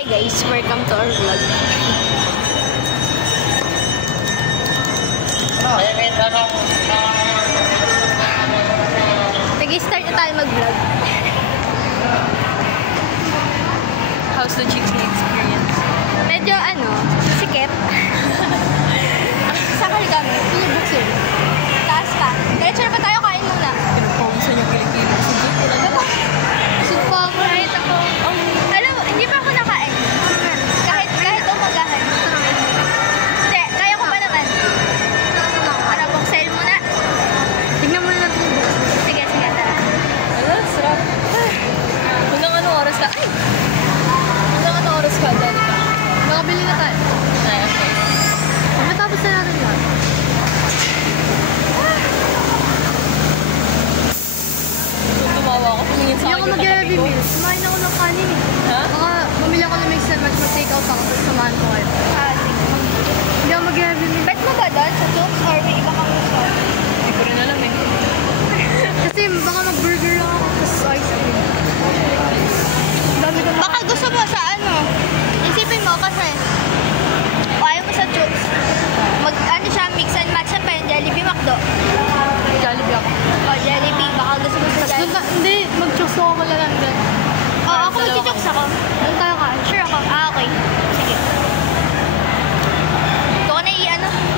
Hi guys, welcome to our vlog. Nag-start na tayo mag-vlog. How's the chicken experience? Medyo sikip. Sakal kami, pinubukso. Taas pa. Diretso na pa tayo, kain muna. Pinagpawisan yung kilikili. Supa ko. Kahit ako. Alam mo, hindi pa ako nakain. Kahit umagahan. Hindi, kaya ko pa naman. Para buksail muna. Tignan mo na natin yung bukso. Sige, tara. Ano, sarap. Hanggang anong oras ka? Ay! Hanggang anong oras ka? Dali ka. Makabili na tayo. Ay, okay. Matapos na natin yun. Kung tumawa ako, tumingin sa Hindi akin ako yung mag-heavy katabi ko. meal. Kumain ako ng kanin eh. Ha? Baka bumili ako ng mix and match, mag-take out ako, tapos samahan ko kayo. Hindi ako mag-heavy meal. Bet mo ba doon sa Jokes or may iba kang gusto? Hindi ko rin alam eh. Kasi baka mag-burger lang ako, tapos ice cream. Baka gusto mo sa isipin mo kasi ayaw mo sa Jokes. Siya, mix and match pa yung Jollibee McDo. Jollibee ako. O, Jollibee. Baka gusto mo sa Jollibee. Hindi, mag-chokes ako lang din. Oo, ako mag-Jokes ako. Doon tayo ka. Sure ako. Ah, okay.